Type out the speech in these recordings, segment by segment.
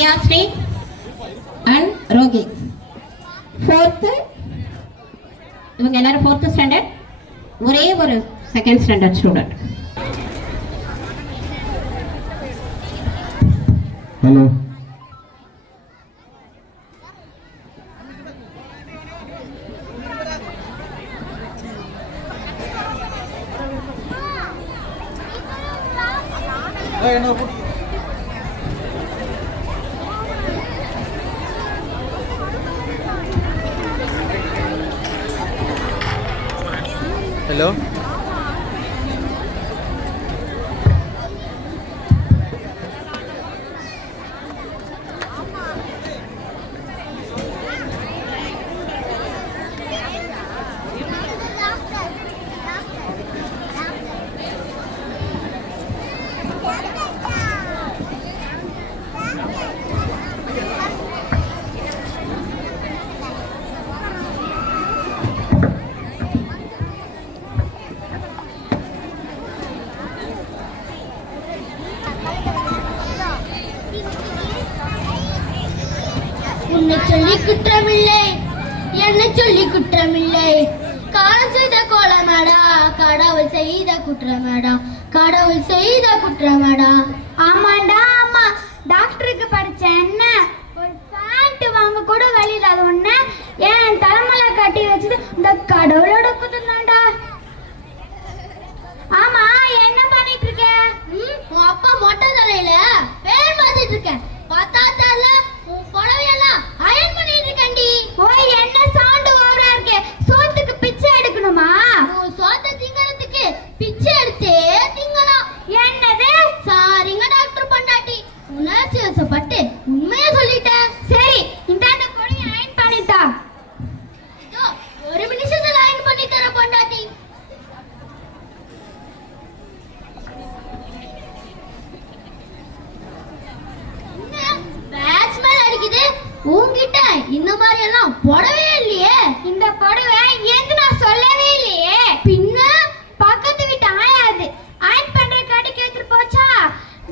Yasri and Rogi. Fourth, இவங்க எல்லாரும் fourth standard, ஒரே ஒரு second standard student. Hello. Hey, no. Hello. உன்னை சொல்லி குற்றமில்லை, என்னை சொல்லி குற்றமில்லை. காலம் செய்த கோலமேடா, கடவுள் செய்த குற்றமேடா, கடவுள் செய்த குற்றமேடா. ஆமாண்டா ஆமா, டாக்டருக்கு படிச்ச என்ன ஒரு பேண்ட் வாங்க கூட வழி இல்லாத ஒண்ணு என் தலைமையில கட்டி வச்சது இந்த கடவுளோட குதிரலாண்டா. ஆமா, என்ன பண்ணிட்டு இருக்க? உன் அப்பா மொட்டை தலையில பேர் பார்த்துட்டு இருக்கேன். பார்த்தா தெரியல, உன் புடவையெல்லாம் அயன் பண்ணிட்டு இருக்கேன்டி. ஓய், என்ன சவுண்ட் ஓவரா இருக்கு? சோத்துக்கு பிச்சை எடுக்கணுமா? உன் சோத்தை திங்கறதுக்கு பிச்சை எடுத்தே திங்கலாம். என்னது? சாரிங்க டாக்டர் பொண்டாட்டி, உணர்ச்சி வசப்பட்டு உண்மையா சொல்லிட்டேன். சரி, இந்த கொடி அயன் பண்ணிட்டா. ஒரு நிமிஷத்துல அயன் பண்ணி தர பொண்டாட்டி. உன்கிட்ட இந்த மாதிரி எல்லாம் புடவே இல்லையே. இந்த புடவை எங்க நான் சொல்லவே இல்லையே. பின்ன பக்கத்து வீட்டு ஆயாது அயன் பண்ற கடைக்கு எடுத்துட்டு போச்சா.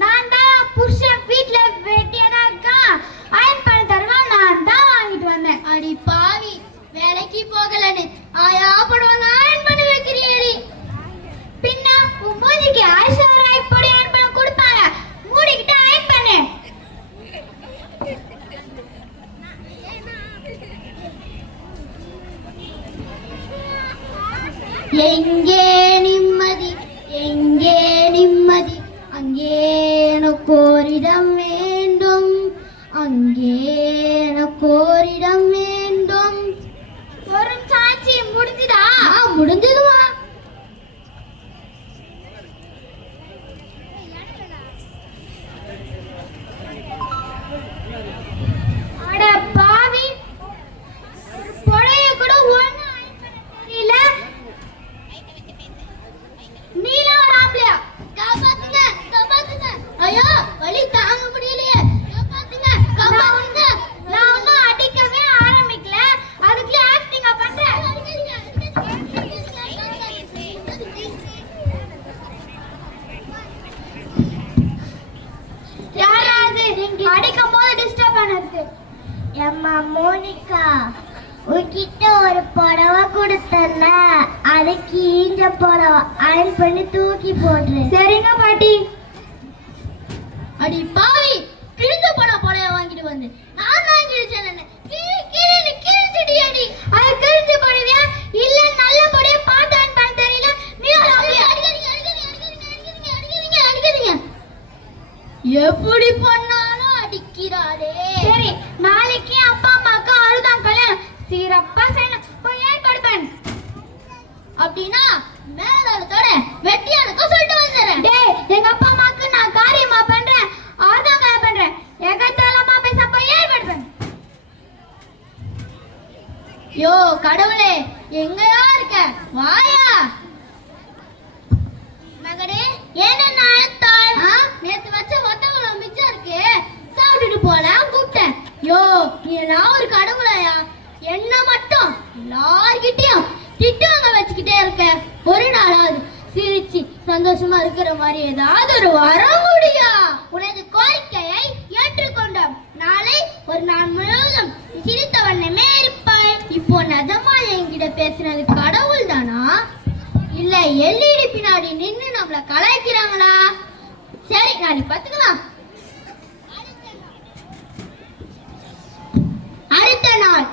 நான் தான் புருஷன் வீட்ல வெட்டியதா இருக்கான், அயன் பண்ண தருவா, நான் தான் வாங்கிட்டு வந்தேன். அடி பாவி, வேலைக்கு போகலன்னு ஆயா புடவை அயன் பண்ணி வைக்கிறீடி. பின்ன உன் மூஞ்சிக்கு ஐஸ்வர்யா பொடி அயன் பண்ண கொடுப்பாங்க, மூடிக்கிட்டு அயன் பண்ணு. எங்கே நிம்மதி, எங்கே நிம்மதி, அங்கே எனக்கோரிடம் வேண்டும், அங்கே எனக்கோரிடம் வேண்டும். ஒரு சாட்சி முடிஞ்சுதா? முடிஞ்சதுமா. அட பாவி, பொடைய கூட ஒண்ணு அயன் பண்ண தெரியல. நீலா ராப்லியா, காப்பாத்துங்க காப்பாத்துங்க. ஐயோ, வலி தாங்க முடியலையே, காப்பாத்துங்க காப்பாத்துங்க. நான் ஒன்னும் அடிக்கவே ஆரம்பிக்கல, அதுக்குள்ள ஆக்டிங்கா பண்ற. யாராவது அடிக்கும் போது டிஸ்டர்ப் பண்ணது? அம்மா மோனிகா, உன்கிட்ட ஒரு புடவை கொடுத்தல, அது கீஞ்ச புடவை, அயன் பண்ணி தூக்கி போடுற. சரிங்க பாட்டி. அடி பாவி, கிழிஞ்ச புடவை வாங்கிட்டு வந்து நான் தான் கிழிச்சேன். கிழிச்சிடி அடி. அது கிழிஞ்ச புடவையா இல்ல நல்ல புடவையா பார்த்து அயன் பண்ண தெரியல. நீ அடிக்கிறீங்க. எப்படி பண்ணாலும் அடிக்கிறாரே. சரி, நாளைக்கு அப்பா அம்மாக்கு அழுதான் கல்யாணம் சிறப்பா செய்யணும். போய் ஏற்பாடு அப்படின்னா மேலோட வெட்டியானுக்கும் சொல்லிட்டு வந்துடுறேன். டேய், எங்க அப்பா அம்மாக்கு நான் காரியமா பண்றேன், ஆர்தாங்க பண்றேன், ஏகத்தாலமா பேச போய் ஏற்பாடு. யோ கடவுளே, எங்கயா இருக்க? வாயா மகனே. என்ன நாயத்தாள்? நேத்து வச்ச ஒத்தவளம் மிச்சம் இருக்கு, சாப்பிட்டுட்டு போலாம் கூப்பிட்டேன். யோ, நீ எல்லாம் ஒரு கடவுளையா? என்ன மட்டும் எல்லார்கிட்டயும் திட்டுவாங்க வச்சுக்கிட்டே இருக்க. ஒரு நாளாவது சிரிச்சு சந்தோஷமா இருக்கிற மாதிரி ஏதாவது ஒரு வர முடியா? உனது கோரிக்கையை ஏற்றுக்கொண்டோம். முன்னாடி நின்னு நம்மள கலாய்க்கிறாங்களா? சரி நாளைக்கு பாத்துக்கலாம். அடுத்த நாள்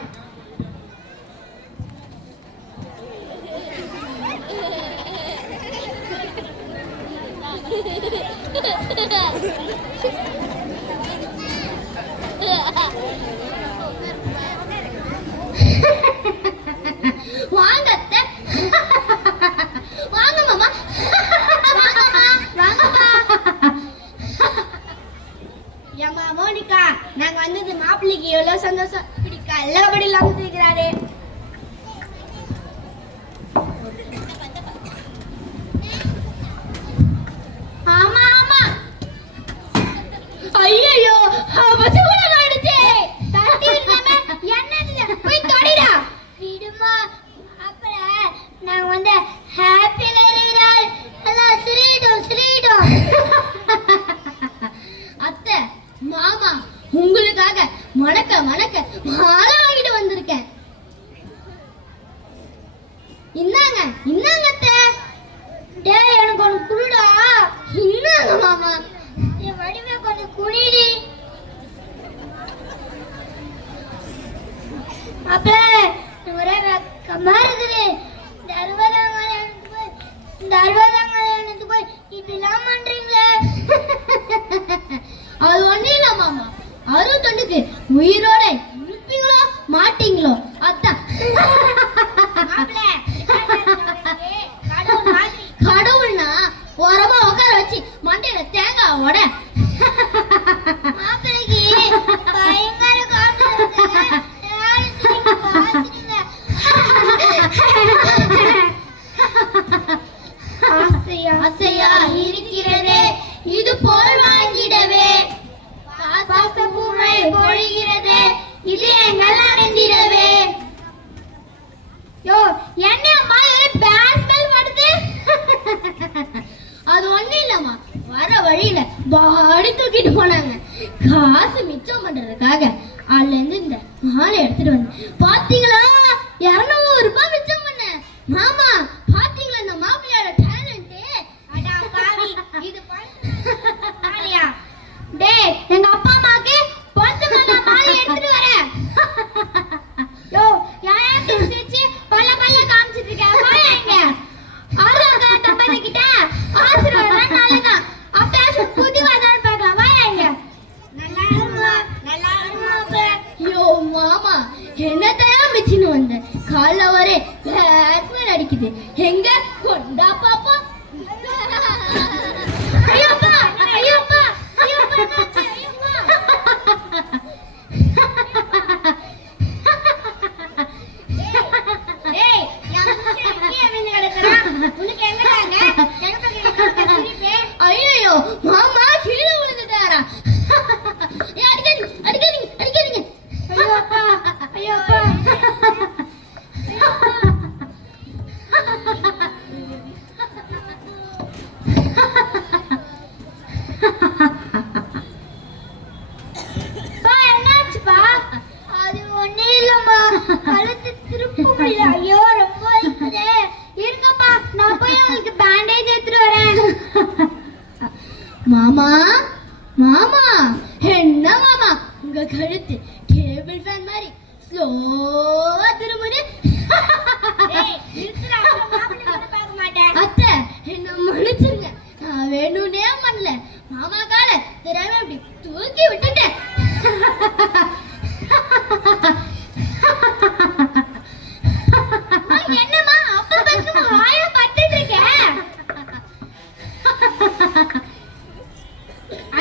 வாங்க அத்தை. வாங்க மாமா. வாங்கம்மா. ஏம்மா மோனிகா, நாங்க வந்தது மாப்பிள்ளைக்கு எவ்வளவு சந்தோஷம். இப்படி கல்லபடி இல்லாம இருக்கிறாரு. ஆமா ஆமா. ஐயோ பசுகுல மாடுச்சே. தட்டி விடாம என்னது போய் தொடிடா. விடுமா. அப்புறம் நான் வந்து ஹேப்பி வேலைறால் எல்லாம் ஸ்ரீடும். அத்தை மாமா உங்களுக்காக மணக்க மாலை வாங்கிட்டு வந்திருக்கேன். இன்னாங்க அத்தை. டேய் எனக்கு ஒன்று குடுடா. இன்னாங்க மாமா. என் வடிவே கொஞ்சம் குடிடி. அப்ப ஒரே வெக்கமா இருக்குது. இந்த 60ஆம் கல்யாணத்துக்கு போய் இப்படிலாம் பண்றீங்களே. அது ஒண்ணு இல்ல மாமா, 61க்கு உயிரோட இருப்பீங்களோ மாட்டீங்களோ அதான். கடவுள்னா ஓரமா உட்கார வச்சு மண்டையில தேங்காய் ஓட. மாப்பிள்ளைக்கு பயங்கர ஆசையா இருக்கிறது இது போல் வாங்கிடவே. பாசப்பூமை பொழிகிறது இது எங்கள் அடைந்திடவே. யோ என்ன அம்மா இது பேஸ்மெல் வருது. அது ஒண்ணு இல்லம்மா, வர வழியில பாடி தூக்கிட்டு போனாங்க. காசு மிச்சம் பண்றதுக்காக அதுல இருந்து இந்த மாலை எடுத்துட்டு வந்தேன். பாத்தீங்களா 200 ரூபாய் மிச்சம் பண்ண. மாமா பாத்தீங்களா இந்த மாப்பிள்ளையோட டேலண்ட். அடா பாவி இது மாலையா? டேய் எங்க அப்பா அம்மாக்கு பொண்ணு மாலை எடுத்துட்டு வரேன். யோ யாரா பேசிச்சு பல்ல காமிச்சிட்டு இருக்க. வாங்க ஆளுங்க தம்பி கிட்ட ஆசீர்வாதம் நல்லதான். அப்ப புது வாதான் பார்க்கலாம். வாங்க நல்லா இருக்குமா. யோ மாமா என்னத்தையா மிச்சின்னு வந்த காலைல வரே பேஸ்மெல் அடிக்குது. எங்க கொண்டா பாப்பா. ஐயோப்பா ஐயோ மாமா கீழே விழுந்துட்டாரா. அடிக்காதீங்க. ஐயோப்பா. என்னாச்சுப்பா? அது ஒண்ணே இல்லம்மா, கழுத்து திருப்ப முடியல. ஐயோ ரொம்ப இருக்குது. இருங்கப்பா நான் போய் உங்களுக்கு பேண்டேஜ் எடுத்துட்டு வரேன். மாமா என்ன மாமா உங்க கழுத்து டேபிள் ஃபேன் மாதிரி ஸ்லோவா திரும்புது. அத்தை என்ன மன்னிச்சிருங்க, நான் வேணும்னே பண்ணல. மாமா கால தெரியாம அப்படி தூக்கி விட்டுட்டேன். என்னம்மா அப்பா பக்கம் ஹாயா பட்டுட்டு இருக்க?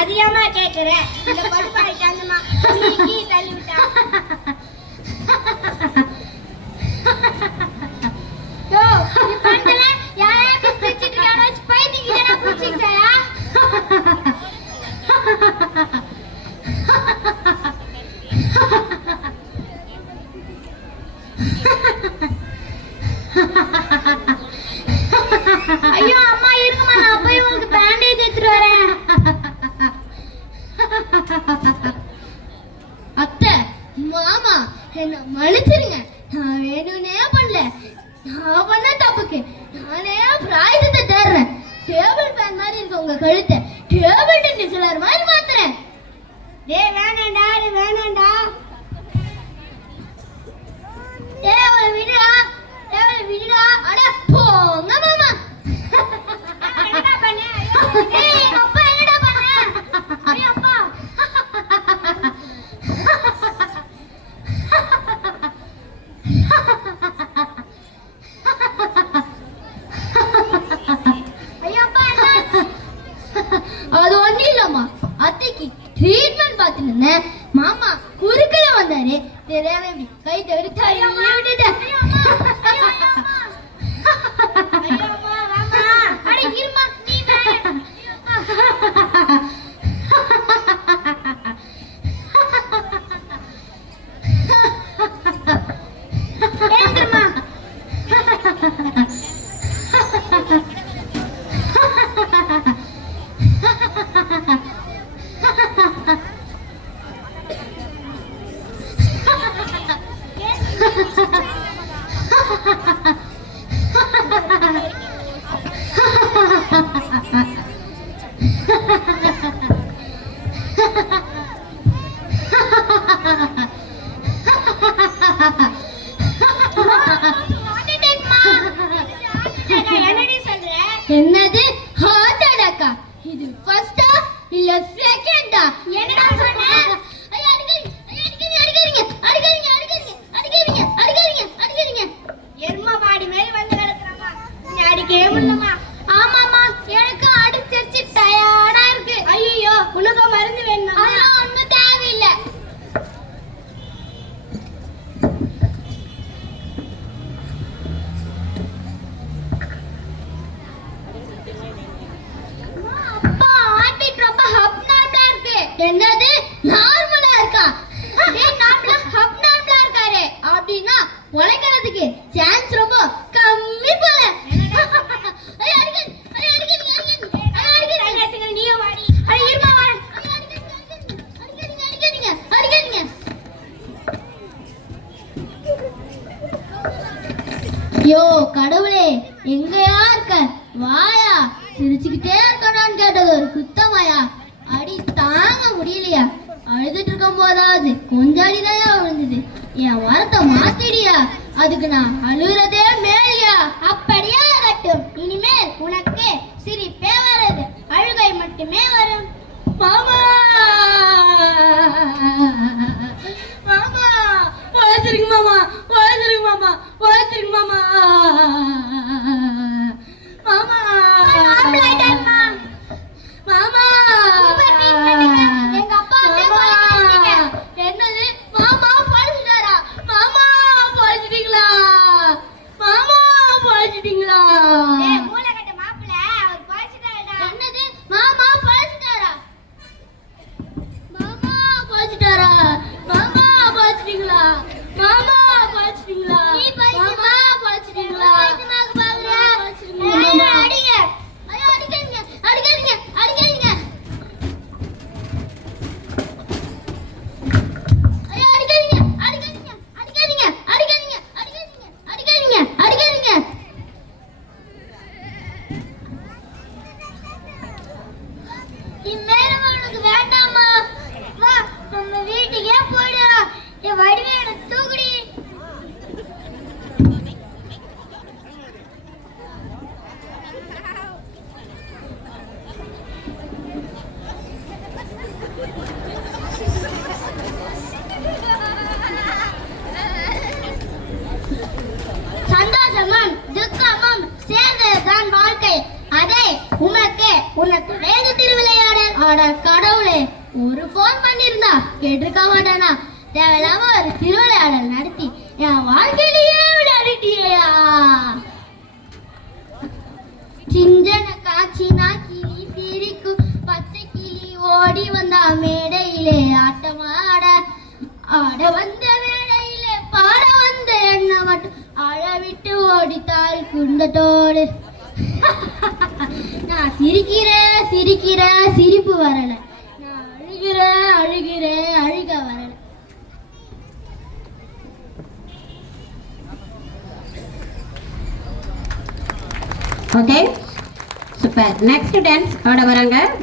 அதிகமா கேக்குற இந்த படுப்பாயிட்டு அந்தமா நீ தள்ளி விட்டா. யோ நீ பண்ணல யாரா பிச்சிட்டு இருக்கானோ பைத்தியங்க நான் புடிச்சிட்டயா. ஐயோ அம்மா இருங்கம்மா நான் போய் உங்களுக்கு பேண்டேஜ் எடுத்துட்டு வரேன். அத்தை மாமா என்ன மன்னிச்சிருங்க, நான் வேணும்னே பண்ணல. நான் பண்ண தப்புக்கு நானே பிராயத்தை தேடுறேன். டேபிள் ஃபேன் மாதிரி இருக்க உங்க கழுத்தை டேபிள் டென்னிஸ் விளையாடுற மாதிரி மாத்துறேன். டேய் வேணாண்டா, வேணாண்டா. டேபிள விடுடா, டேபிள விடுடா. அட போங்க மாமா. என்னடா பண்ணே? ஏய் எங்க அப்பா என்னடா பண்ண? ஐயோ அப்பா. ஐயோ அப்பா என்னாச்சு? அது ஒண்ணு இல்லம்மா, அத்தைக்கு ட்ரீட்மெண்ட் பார்த்துட்டு இருந்தேன். மாமா குறுக்கல வந்தாரு. தெரியாம இப்படி கை தவறி விட்டுட்டேன். ஐயோ அம்மா, ஐயோ அம்மா. ஐயோ அம்மா, வாம்மா. அட இருமா நீ வேற. ஏந்திரமா. என்னடி சொல்ற? என்னது ஹார்ட் அட்டாக்கா? இது ஃபர்ஸ்டா இல்ல செகண்டா? என்னடா சொன்ன? ஐயா அடிக்காதீங்க, ஐயா அடிக்காதீங்க, அடிக்காதீங்க, அடிக்காதீங்க, அடிக்காதீங்க, அடிக்காதீங்க, அடிக்காதீங்க. எருமை மாடி மாதிரி வந்து கிடக்குறமா. நீ அடிக்கவே முடியலமா. ஆமாமா, எனக்கு அடிச்சிருச்சு டயர்டா இருக்கு. ஐயோ உனக்கு மருந்து வேணுமா? அதெல்லாம் ஒண்ணும் தேவையில்லை. அப்பா ஹார்ட் பீட் ரொம்ப அப்நார்மலா இருக்கு. என்னது நார்மலா இருக்கா? டேய் நார்மலா அப்நார்மலா இருக்காரு. அப்படினா உழைக்கிறதுக்கு சான்ஸ் ரொம்ப கம்மி போல. ஐயா அடிக்காதீங்க, ஐயா அடிக்காதீங்க, ஐயா அடிக்காதீங்க. நீயும் வாடி. அட இருமா வரேன். ஐயா அடிக்காதீங்க, அடிக்காதீங்க, அடிக்காதீங்க. ஐயோ கடவுளே, எங்கயா இருக்க? வாயா. சிரிச்சுக்கிட்டே இருக்கணும்னு கேட்டது ஒரு குத்தமாயா? அடி தாங்க முடியலையா? அழுதுட்டு இருக்கும் போதாவது கொஞ்சம் அடிதாயா விழுந்தது. என் வரத்தை மாத்திடியா? அதுக்கு நான் அழுகுறதே மேலியா? அப்படியே ஆகட்டும். இனிமேல் உனக்கு சிரிப்பே வராது, அழுகை மட்டுமே வரும். மாமா மாமா வளர்த்துருங்க மாமா, வளர்த்துருங்க மாமா, வளர்த்துருங்க மாமா. மாமா ஆம்பளைடம்மா. மாமா சூப்பர் ட்ரீட்மென்ட்ங்க. எங்க அப்பா வந்து போலீஸ்ங்க. என்னது மாமா பழிச்சிட்டாரா? மாமா பழிச்சிட்டீங்களா? மாமா பழிச்சிட்டீங்களா? டேய் மூளைக்கட்ட மாப்பிள, அவர் பாய்ச்சிட்டாருடா. என்னது மாமா பழிச்சிட்டாரா? மாமா பழிச்சிட்டாரா? மாமா பழிச்சிட்டீங்களா? மாமா பழிச்சிட்டீங்களா? நீ பழிச்சிமா? மாமா பழிச்சிட்டீங்களா? பழிச்சிமாக்கு பாக்குறியா? மாமா. அடிங்க. ஐயோ அடிக்காதீங்க, அடிக்காதீங்க, அடிக்காதீங்க. ஐயோ அடிக்காதீங்க, அடிக்காதீங்க, அடிக்காதீங்க, அடிக்காதீங்க, அடிக்காதீங்க, அடிக்காதீங்க, அடிக்காதீங்க. இனிமேல் உனக்கு வேண்டாமா? வா நம்ம வீட்டுக்கே போயிடலாம். என் வடிவே எனக்கு தூக்குடி. சந்தோஷமும் துக்கமும் சேர்ந்ததுதான் வாழ்க்கை. அதை உனக்கு வேறு திருவிளையாடல். அட கடவுளே, ஒரு போன் பண்ணிருந்தா கேட்டிருக்க மாட்டானா? தேவையில்லாம ஒரு திருவிளையாடல் நடத்தி என் வாழ்க்கையிலேயே விளையாடிட்டியா? சிஞ்சன காட்சினா கிளி சிரிக்கும், பச்சை கிளி ஓடி வந்தா மேடையிலே ஆட்டமாட, ஆட வந்த மேடையிலே பாட வந்த என்ன மட்டும் அழவிட்டு ஓடித்தாள் குண்டத்தோடு. நான் சிரிக்கிறேன் சிரிப்பு வரல. நான் அழுகிறேன் அழுக வரல. Okay super. நெக்ஸ்ட் டான்ஸ் ஆட வராங்க